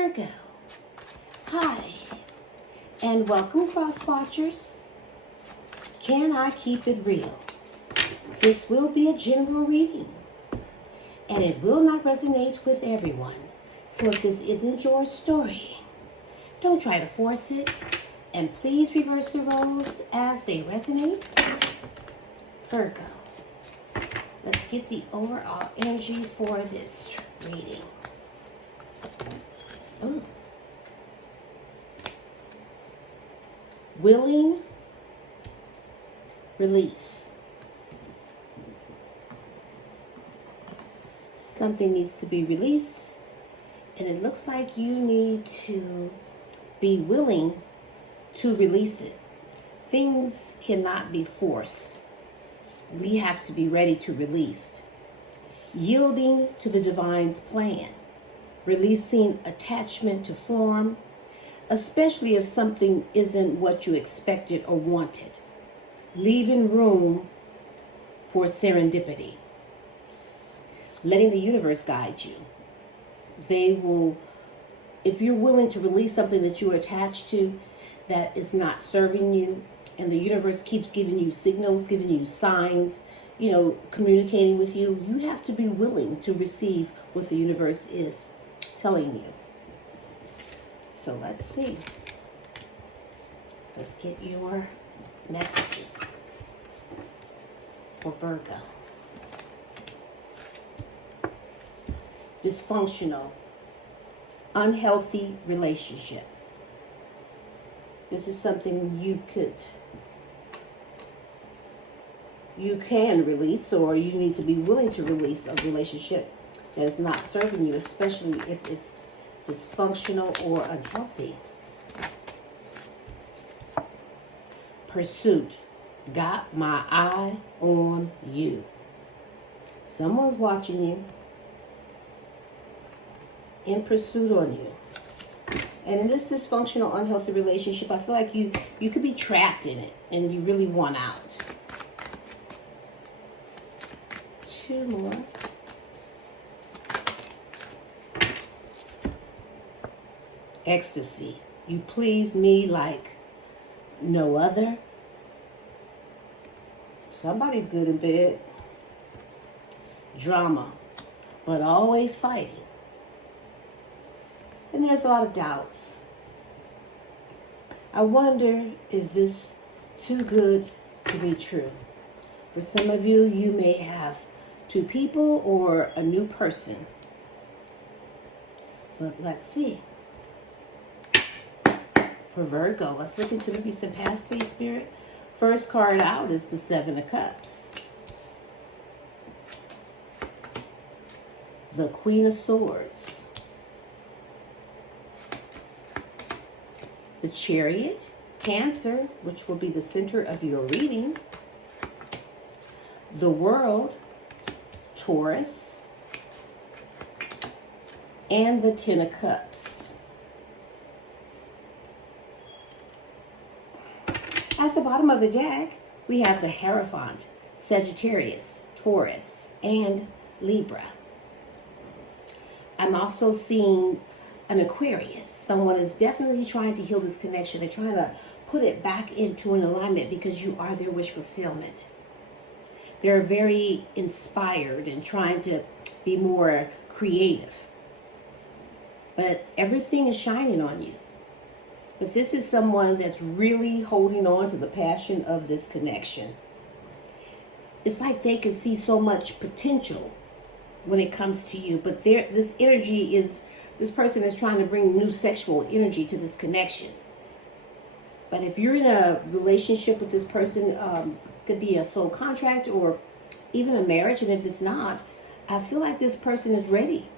Virgo. Hi, and welcome, cross watchers. Can I keep it real? This will be a general reading, and it will not resonate with everyone. So if this isn't your story, don't try to force it, and please reverse the roles as they resonate. Virgo, let's get the overall energy for this reading. Ooh. Willing release. Something needs to be released, and it looks like you need to be willing to release it. Things cannot be forced. We have to be ready to release. Yielding to the divine's plan. Releasing attachment to form, especially if something isn't what you expected or wanted. Leaving room for serendipity. Letting the universe guide you. They will, if you're willing to release something that you're attached to that is not serving you, and the universe keeps giving you signals, giving you signs, communicating with you, you have to be willing to receive what the universe is telling you. So let's see. Let's get your messages for Virgo. Dysfunctional, unhealthy relationship. This is something you can release, or you need to be willing to release a relationship that is not serving you, especially if it's dysfunctional or unhealthy. Pursuit. Got my eye on you. Someone's watching you, in pursuit on you. And in this dysfunctional, unhealthy relationship, I feel like you could be trapped in it and you really want out. Two more. Ecstasy. You please me like no other. Somebody's good in bed. Drama, but always fighting. And there's a lot of doubts. I wonder, is this too good to be true? For some of you, you may have two people or a new person. But let's see. For Virgo, let's look into maybe some past for your spirit. First card out is the Seven of Cups. The Queen of Swords. The Chariot, Cancer, which will be the center of your reading. The World, Taurus. And the Ten of Cups. At the bottom of the deck, we have the Hierophant, Sagittarius, Taurus, and Libra. I'm also seeing an Aquarius. Someone is definitely trying to heal this connection. They're trying to put it back into an alignment because you are their wish fulfillment. They're very inspired and trying to be more creative. But everything is shining on you. But this is someone that's really holding on to the passion of this connection. It's like they can see so much potential when it comes to you. But this energy is, this person is trying to bring new sexual energy to this connection. But if you're in a relationship with this person, could be a soul contract or even a marriage. And if it's not, I feel like this person is ready.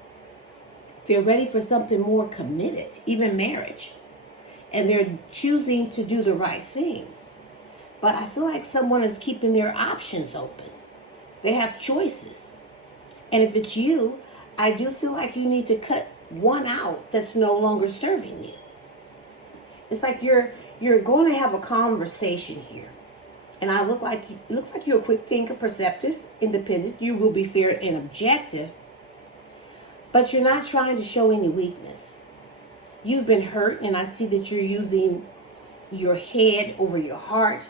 They're ready for something more committed, even marriage. And they're choosing to do the right thing. But I feel like someone is keeping their options open. They have choices. And if it's you, I do feel like you need to cut one out that's no longer serving you. It's like you're going to have a conversation here. And it looks like you're a quick thinker, perceptive, independent. You will be fair and objective. But you're not trying to show any weakness. You've been hurt, and I see that you're using your head over your heart.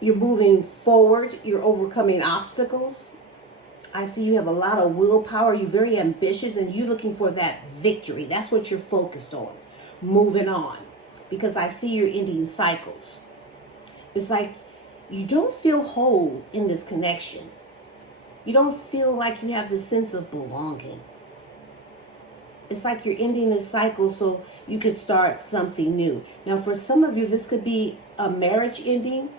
You're moving forward. You're overcoming obstacles. I see you have a lot of willpower. You're very ambitious, and you're looking for that victory. That's what you're focused on. Moving on. Because I see you're ending cycles. It's like you don't feel whole in this connection. You don't feel like you have this sense of belonging. It's like you're ending this cycle so you can start something new. Now, for some of you, this could be a marriage ending,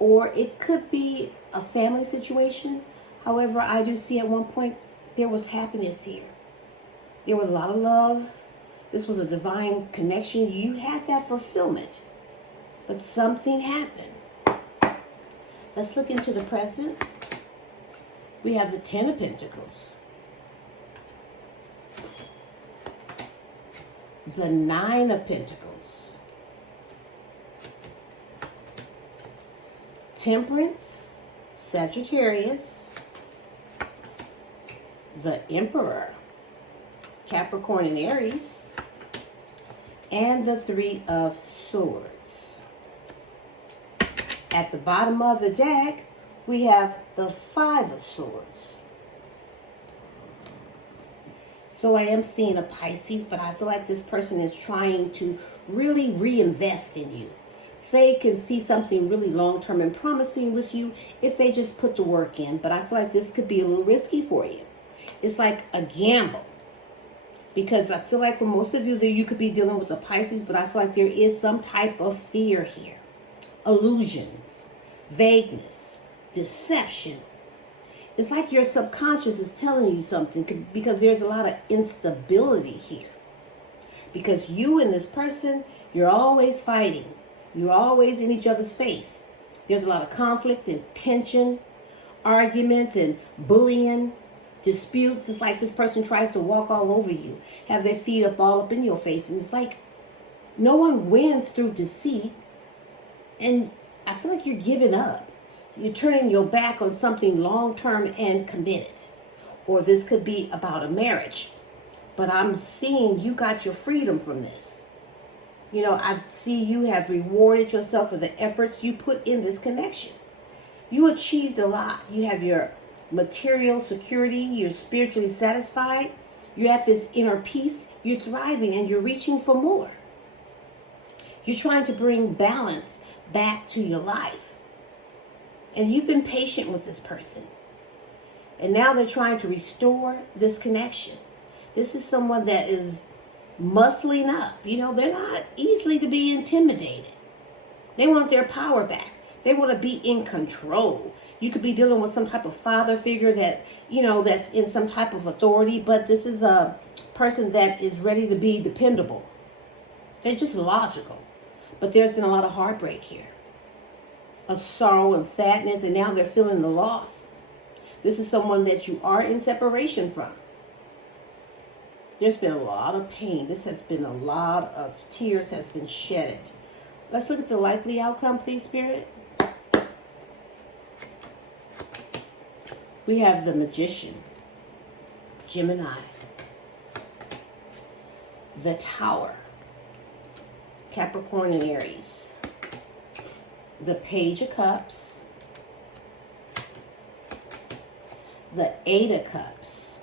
or it could be a family situation. However, I do see at one point there was happiness here. There was a lot of love. This was a divine connection. You had that fulfillment. But something happened. Let's look into the present. We have the Ten of Pentacles. The Nine of Pentacles. Temperance, Sagittarius, the Emperor, Capricorn and Aries, and the Three of Swords. At the bottom of the deck, we have the Five of Swords. So I am seeing a Pisces, but I feel like this person is trying to really reinvest in you. They can see something really long-term and promising with you if they just put the work in. But I feel like this could be a little risky for you. It's like a gamble. Because I feel like for most of you, you could be dealing with a Pisces, but I feel like there is some type of fear here. Illusions, vagueness, deception. It's like your subconscious is telling you something because there's a lot of instability here. Because you and this person, you're always fighting. You're always in each other's face. There's a lot of conflict and tension, arguments and bullying, disputes. It's like this person tries to walk all over you, have their feet all up in your face. And it's like no one wins through deceit. And I feel like you're giving up. You're turning your back on something long-term and committed. Or this could be about a marriage. But I'm seeing you got your freedom from this. You know, I see you have rewarded yourself for the efforts you put in this connection. You achieved a lot. You have your material security. You're spiritually satisfied. You have this inner peace. You're thriving and you're reaching for more. You're trying to bring balance back to your life. And you've been patient with this person. And now they're trying to restore this connection. This is someone that is muscling up. You know, they're not easily to be intimidated. They want their power back. They want to be in control. You could be dealing with some type of father figure that, you know, that's in some type of authority. But this is a person that is ready to be dependable. They're just logical. But there's been a lot of heartbreak here. Of sorrow and sadness, and now they're feeling the loss. This is someone that you are in separation from. There's been a lot of pain. This has been a lot of tears has been shedded. Let's look at the likely outcome, please, Spirit. We have the Magician, Gemini, the Tower, Capricorn and Aries, the Page of Cups, the Eight of Cups,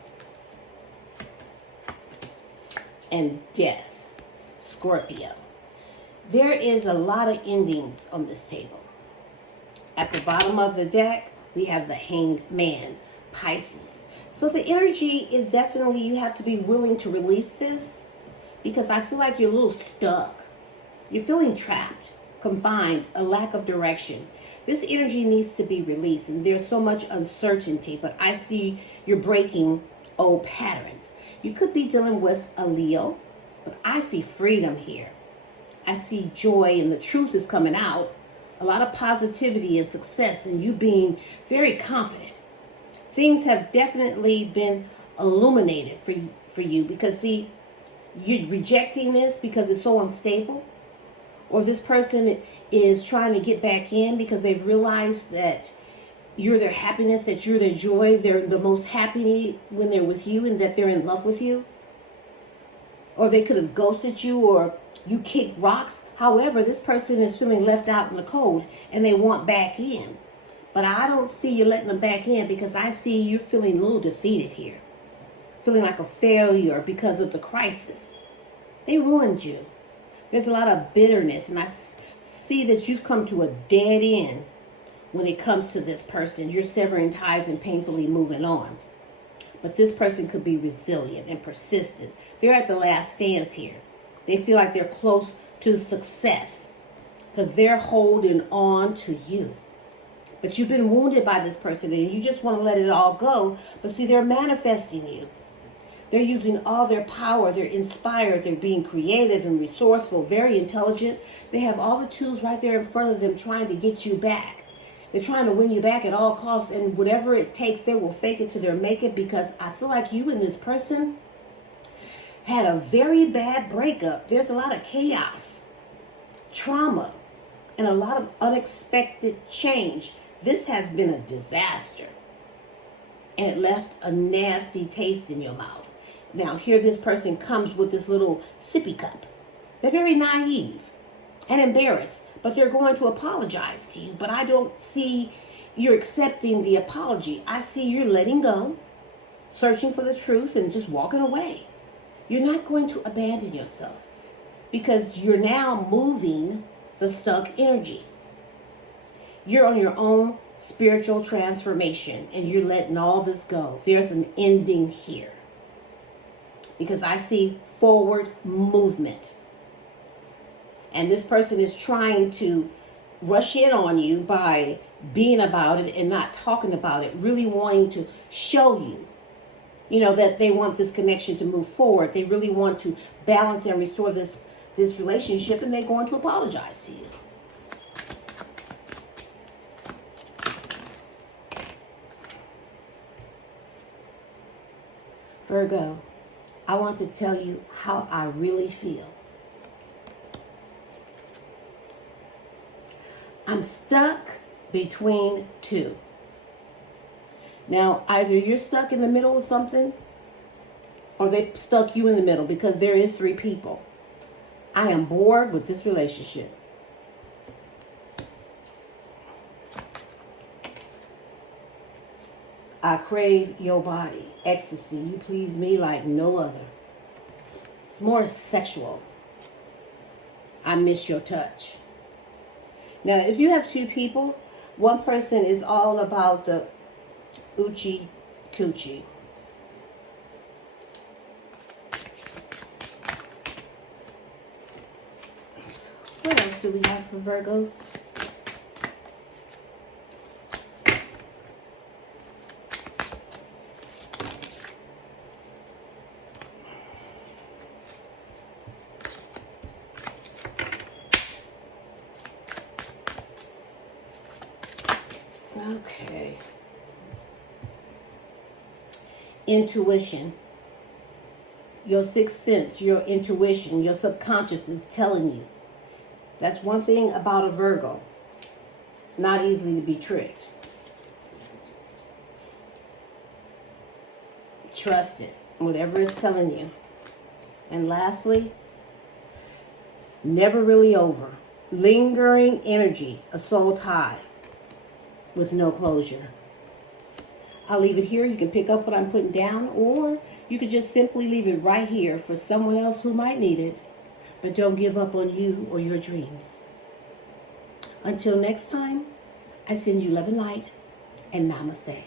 and Death, Scorpio. There is a lot of endings on this table. At the bottom of the deck, we have the Hanged Man, Pisces. So the energy is definitely, you have to be willing to release this, because I feel like you're a little stuck. You're feeling trapped, confined, a lack of direction. This energy needs to be released, and there's so much uncertainty, but I see you're breaking old patterns. You could be dealing with a Leo, but I see freedom here. I see joy, and the truth is coming out. A lot of positivity and success, and you being very confident. Things have definitely been illuminated for you because, see, you're rejecting this because it's so unstable. Or this person is trying to get back in because they've realized that you're their happiness, that you're their joy. They're the most happy when they're with you and that they're in love with you. or they could have ghosted you, or you kicked rocks. However, this person is feeling left out in the cold and they want back in. But I don't see you letting them back in, because I see you're feeling a little defeated here. Feeling like a failure because of the crisis. They ruined you. There's a lot of bitterness, and I see that you've come to a dead end when it comes to this person. You're severing ties and painfully moving on. But this person could be resilient and persistent. They're at the last stands here. They feel like they're close to success because they're holding on to you. But you've been wounded by this person and you just want to let it all go. But see, they're manifesting you. They're using all their power. They're inspired. They're being creative and resourceful, very intelligent. They have all the tools right there in front of them trying to get you back. They're trying to win you back at all costs, and whatever it takes, they will fake it till they make it, because I feel like you and this person had a very bad breakup. There's a lot of chaos, trauma, and a lot of unexpected change. This has been a disaster, and it left a nasty taste in your mouth. Now, here this person comes with this little sippy cup. They're very naive and embarrassed, but they're going to apologize to you. But I don't see you're accepting the apology. I see you're letting go, searching for the truth, and just walking away. You're not going to abandon yourself, because you're now moving the stuck energy. You're on your own spiritual transformation, and you're letting all this go. There's an ending here, because I see forward movement. And this person is trying to rush in on you by being about it and not talking about it, really wanting to show you, that they want this connection to move forward. They really want to balance and restore this relationship, and they're going to apologize to you. Virgo, I want to tell you how I really feel. I'm stuck between two. Now, either you're stuck in the middle of something, or they stuck you in the middle, because there is three people. I am bored with this relationship. I crave your body. Ecstasy. You please me like no other. It's more sexual. I miss your touch. Now, if you have two people, one person is all about the oochie coochie. What else do we have for Virgo? Okay. Intuition. Your sixth sense, your intuition, your subconscious is telling you. That's one thing about a Virgo. Not easily to be tricked. Trust it. Whatever it's telling you. And lastly, never really over. Lingering energy, a soul tie with no closure. I'll leave it here. You can pick up what I'm putting down, or you could just simply leave it right here for someone else who might need it. But don't give up on you or your dreams. Until next time, I send you love and light, and namaste.